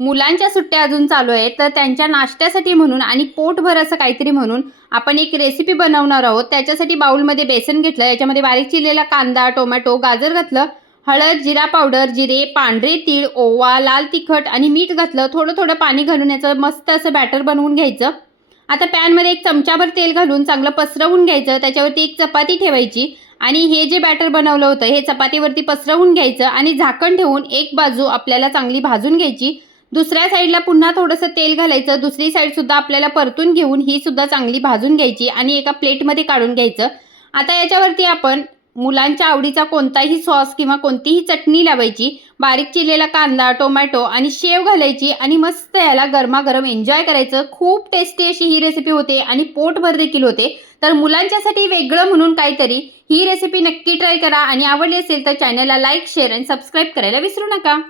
मुलांच्या सुट्ट्या अजून चालू आहेत, तर त्यांच्या नाश्त्यासाठी म्हणून आणि पोटभर असं काहीतरी म्हणून आपण एक रेसिपी बनवणार आहोत. त्याच्यासाठी बाउलमध्ये बेसन घेतलं, याच्यामध्ये बारीक चिरलेला कांदा, टोमॅटो, गाजर घातलं, हळद, जिरा पावडर, जिरे, पांढरे तीळ, ओवा, लाल तिखट आणि मीठ घातलं. थोडं थोडं पाणी घालून याचं मस्त असं बॅटर बनवून घ्यायचं. आता पॅनमध्ये एक चमचाभर तेल घालून चांगलं पसरवून घ्यायचं. त्याच्यावरती एक चपाती ठेवायची आणि हे जे बॅटर बनवलं होतं हे चपातीवरती पसरवून घ्यायचं आणि झाकण ठेवून एक बाजू आपल्याला चांगली भाजून घ्यायची. दुसऱ्या साईडला पुन्हा थोडंसं तेल घालायचं. दुसरी साईडसुद्धा आपल्याला परतून घेऊन ही सुद्धा चांगली भाजून घ्यायची आणि एका प्लेटमध्ये काढून घ्यायचं. आता याच्यावरती आपण मुलांच्या आवडीचा कोणताही सॉस किंवा कोणतीही चटणी लावायची. बारीक चिरलेला कांदा, टोमॅटो आणि शेव घालायची आणि मस्त याला गरमागरम एन्जॉय करायचं. खूप टेस्टी अशी ही रेसिपी होते आणि पोटभर देखील होते. तर मुलांच्यासाठी वेगळं म्हणून काहीतरी ही रेसिपी नक्की ट्राय करा आणि आवडली असेल तर चॅनलला लाईक, शेअर आणि सबस्क्राईब करायला विसरू नका.